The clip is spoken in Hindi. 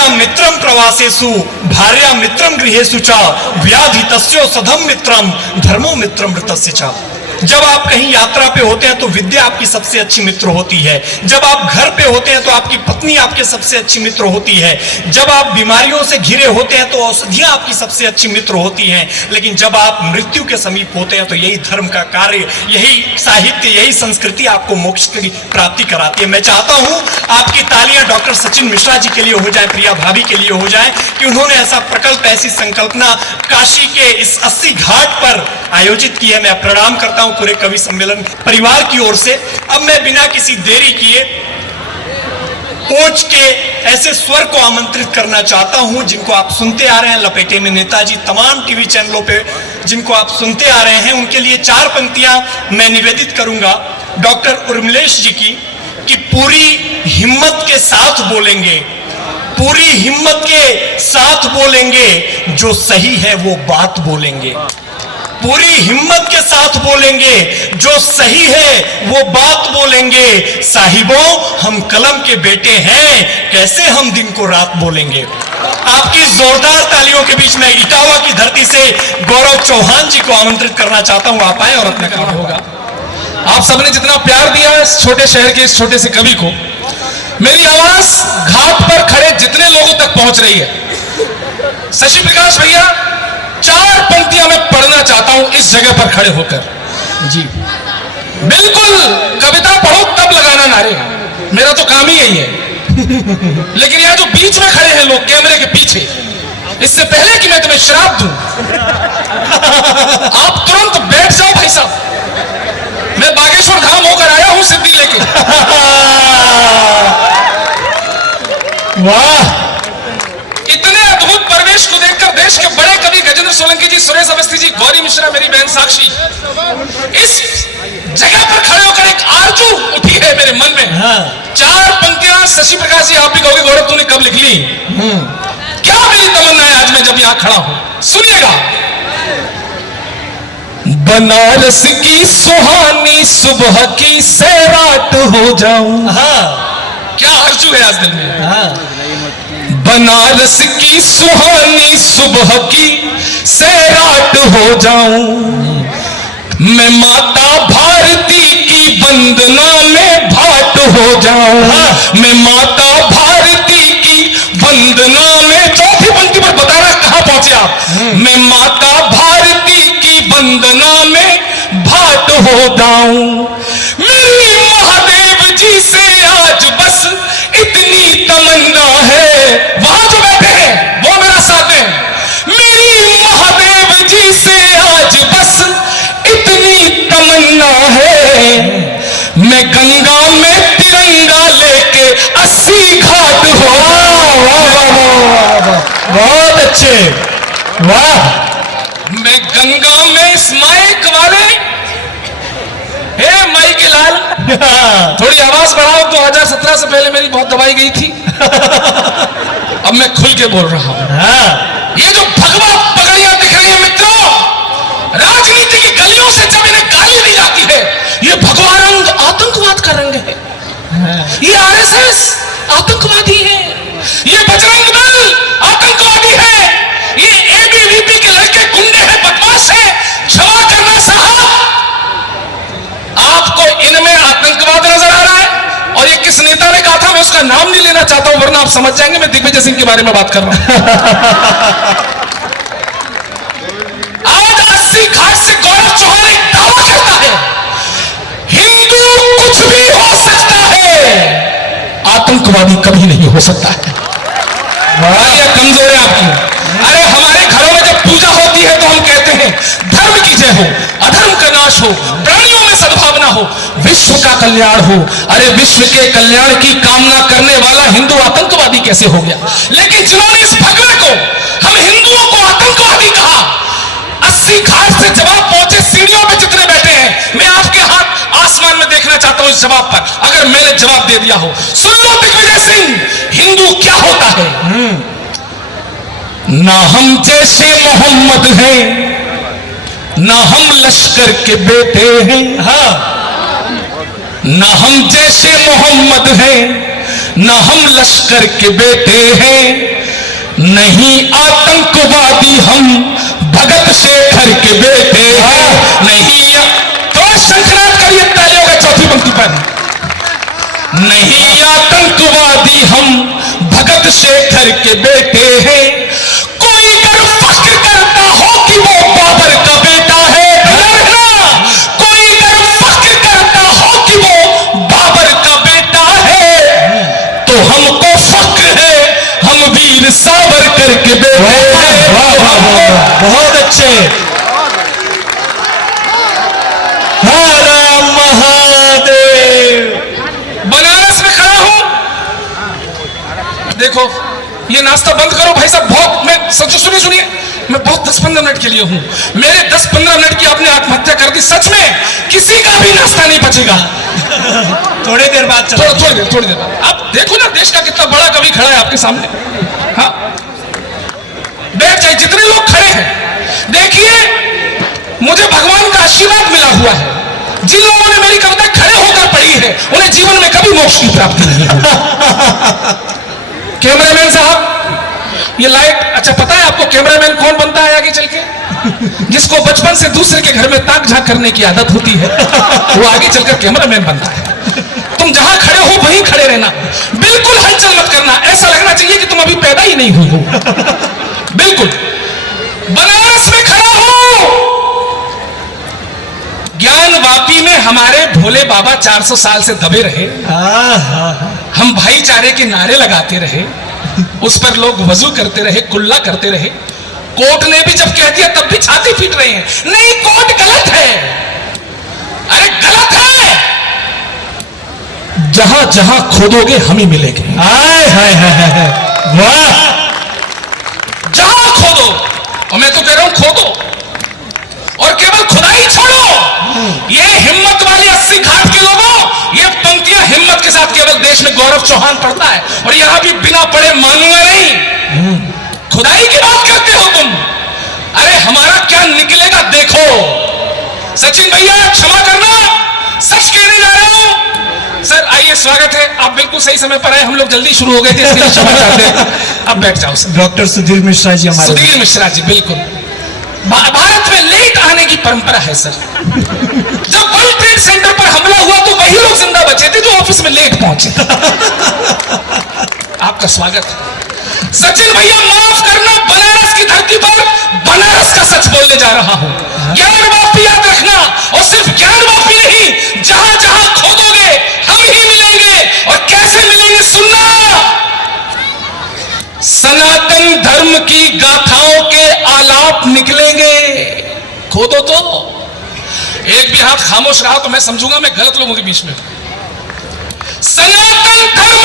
मित्रया मित्रम प्रवासेषु भार्या मित्रम गृहेषु च व्याधि तस्यो सधम मित्रम धर्मो मित्रम मृतस्य च। जब आप कहीं यात्रा पे होते हैं तो विद्या आपकी सबसे अच्छी मित्र होती है। जब आप घर पे होते हैं तो आपकी पत्नी आपके सबसे अच्छी मित्र होती है। जब आप बीमारियों से घिरे होते हैं तो औषधियां आपकी सबसे अच्छी मित्र होती हैं। लेकिन जब आप मृत्यु के समीप होते हैं तो यही धर्म का कार्य, यही साहित्य, यही संस्कृति आपको मोक्ष की प्राप्ति कराती है। मैं चाहता हूं आपकी तालियां डॉक्टर सचिन मिश्रा जी के लिए हो जाए, प्रिया भाभी के लिए हो जाए कि उन्होंने ऐसा प्रकल्प, ऐसी संकल्पना काशी के इस 80 घाट पर आयोजित की है। मैं प्रणाम करता हूं पूरे कवि सम्मेलन परिवार की ओर से। अब मैं बिना किसी देरी किए कोच के ऐसे स्वर को आमंत्रित करना चाहता हूं जिनको आप सुनते आ रहे हैं लपेटे में नेताजी तमाम टीवी चैनलों पे, जिनको आप सुनते आ रहे हैं। उनके लिए 4 पंक्तियां मैं निवेदित करूंगा डॉक्टर उर्मिलेश जी की, कि पूरी हिम्मत के साथ बोलेंगे, पूरी हिम्मत के साथ बोलेंगे, जो सही है वो बात बोलेंगे। पूरी हिम्मत के साथ बोलेंगे, जो सही है वो बात बोलेंगे। साहिबों हम कलम के बेटे हैं, कैसे हम दिन को रात बोलेंगे। आपकी जोरदार तालियों के बीच में इटावा की धरती से गौरव चौहान जी को आमंत्रित करना चाहता हूं। आप आए और अपना काम होगा। आप सबने जितना प्यार दिया है इस छोटे शहर के इस छोटे से कवि को, मेरी आवाज घाट पर खड़े जितने लोगों तक पहुंच रही है। शशि प्रकाश भैया 4 पंक्तियां मैं पढ़ना चाहता हूं इस जगह पर खड़े होकर। जी बिल्कुल, कविता पढ़ो तब लगाना नारे, मेरा तो काम ही यही है। लेकिन यह जो बीच में खड़े हैं लोग कैमरे के पीछे, इससे पहले कि मैं तुम्हें शराब दूं, आप तुरंत बैठ जाओ भाई साहब। मैं बागेश्वर धाम होकर आया हूं सिद्धि लेके। वाह, इतने अद्भुत परिवेश को देखकर देश के बड़े कवि गजेंद्र सोलंकी जी, सुरेश अवस्थी जी, गौरी मिश्रा, मेरी बहन साक्षी, इस जगह पर खड़े होकर एक आरजू उठी है मेरे मन में। 4 पंक्तियां शशि प्रकाश जी आप भी कहोगे गौरव तूने कब लिख ली? क्या मेरी तमन्ना है आज मैं जब यहां खड़ा हूं, सुनिएगा। बनारस की सुहानी सुबह की सैराट हो जाऊं। क्या आरजू है आज दिल में। बनारस की सुहानी सुबह की सैराट हो जाऊं, मैं माता भारती की वंदना में भाट हो जाऊं। मैं माता भारती की वंदना में, चौथी पंक्ति पर बताना कहां पहुंचे आप। मैं माता भारती की वंदना में भाट हो जाऊं। मेरी महादेव जी से आज बस इतनी तमन्ना है, वहां जो बैठे हैं वो मेरा साथ दें। मेरी महादेव जी से आज बस इतनी तमन्ना है, मैं गंगा में तिरंगा लेके 80 घाट हो। बहुत अच्छे, वाह। मैं गंगा में इस माइक वाले, हे माइक लाल थोड़ी आवाज बढ़ाओ। 2017 से पहले मेरी बहुत दबाई गई थी, अब मैं खुल के बोल रहा हूं। ये जो भगवा पगड़ियां दिख रही है मित्रों, राजनीति की गलियों से जब इन्हें गाली दी जाती है, ये भगवा रंग आतंकवाद का रंग है। ये आरएसएस आतंकवादी है, ये बजरंग दल आतंकवादी है, ये एबीवीपी के लड़के गुंडे हैं, बदमाश है। क्षमा करना साहब, आपको इनमें आतंकवाद नजर आ रहा है। और ये किस नेता ने कहा था, मैं उसका नाम नहीं लेना चाहता हूं वरना आप समझ जाएंगे मैं दिग्विजय सिंह के बारे में बात कर रहा हूं। आज 80 घाट से गौरव चौहान एक दावा करता है, हिंदू कुछ भी हो सकता है, आतंकवादी कभी नहीं हो सकता है। ये कमजोर है आपकी। अरे हमारे घरों में जब पूजा होती है तो हम कहते हैं धर्म की जय हो, अधर्म का नाश हो, प्राणियों में सद्भावना हो, विश्व का कल्याण हो। अरे विश्व के कल्याण की कामना करने वाला हिंदू आतंकवादी कैसे हो गया? लेकिन जिन्होंने इस भगवे को, हम हिंदुओं को आतंकवादी कहा, 80 घाट से जवाब पहुंचे सीढ़ियों पे जितने बैठे हैं, मैं आपके हाथ आसमान में देखना चाहता हूं इस जवाब पर, अगर मैंने जवाब दे दिया हो। सुन लो दिग्विजय सिंह, हिंदू क्या होता है। ना हम जैसे मोहम्मद हैं, ना हम लश्कर के बेटे हैं। ना हम जैसे मोहम्मद हैं, न हम लश्कर के बेटे हैं, नहीं आतंकवादी हम भगत शेखर के बेटे हैं, नहीं तो शंखनाद करिए तालियों का चौथी पंक्ति पर, नहीं आतंकवादी हम भगत शेखर के बेटे हैं, कोई अगर फख्र करता हो कि वो बाबर का बेटा है, कोई अगर फख्र करता हो कि वो बाबर का बेटा है, तो हमको फख्र है हम वीर सावरकर के बेटे हैं। बहुत अच्छे। हर महादेव। बनारस में खड़ा हूं, देखो ये नाश्ता बंद करो भाई साहब, बहुत मैं सच सुनिए, मैं बहुत 10-15 मिनट के लिए हूं, मेरे 10-15 मिनट की आपने आत्महत्या कर दी, सच में किसी का भी नाश्ता नहीं बचेगा। थोड़ी देर बाद थोड़ी देर बाद आप देखो ना देश का कितना बड़ा कवि खड़ा है आपके सामने। हाँ बैठ जाइए, जितने लोग खड़े हैं, देखिए मुझे भगवान का आशीर्वाद मिला हुआ है, जिन लोगों ने मेरी कविता खड़े होकर पढ़ी है उन्हें जीवन में कभी मोक्ष की प्राप्ति नहीं हुई। कैमरामैन साहब ये लाइट, अच्छा पता है आपको कैमरामैन कौन बनता है आगे चल के? जिसको बचपन से दूसरे के घर में ताक झांक करने की आदत होती है वो आगे चलकर कैमरामैन बनता है। तुम जहां खड़े हो वहीं खड़े रहना, बिल्कुल हलचल मत करना, ऐसा लगना चाहिए कि तुम अभी पैदा ही नहीं हुई हो। बिल्कुल बनारस में खड़ा हो, ज्ञान वापी में हमारे भोले बाबा 400 साल से दबे रहे, हम भाईचारे के नारे लगाते रहे, उस पर लोग वजू करते रहे, कुल्ला करते रहे, कोर्ट ने भी जब कह दिया तब भी छाती पीट रहे हैं, नहीं कोर्ट गलत है, अरे गलत है, जहां जहां खोदोगे हम ही मिलेंगे। हाय हाय हाय वाह, जहां खोदो, और मैं तो कह रहा हूं खोदो, और केवल खुदाई छोड़ो, ये हिम्मत वाली 80 घाट के लोगों, ये पंक्तियां हिम्मत के साथ केवल देश में गौरव चौहान पढ़ता है, और यहां भी बिना पढ़े मानूंगा नहीं। खुदाई की बात करते हो तुम, अरे हमारा क्या निकलेगा देखो। सचिन भैया क्षमा करना, सच कहने जा रहा हूं। सर आइए, स्वागत है, आप बिल्कुल सही समय पर आए, हम लोग जल्दी शुरू हो गए थे इसलिए क्षमा चाहते हैं, अब बैठ जाओ सर। डॉक्टर सुधीर मिश्रा जी हमारे। सुधीर मिश्रा जी, बिल्कुल भारत में लेट आने की परंपरा है सर। जब वर्ल्ड ट्रेड सेंटर पर हमला हुआ तो वही लोग जिंदा बचे थे जो ऑफिस में लेट पहुंचे। आपका स्वागत है। सचिन भैया माफ करना, बनारस की धरती पर बनारस का सच बोलने जा रहा हूं। ज्ञान वापी याद रखना, और सिर्फ ज्ञान वापी नहीं, जहां जहां खोदोगे हम ही मिलेंगे, और कैसे मिलेंगे सुनना। सनातन धर्म की गाथाओं के आलाप निकलेंगे, खोदो तो। एक भी हाथ खामोश रहा तो मैं समझूंगा मैं गलत लोगों के बीच में। सनातन धर्म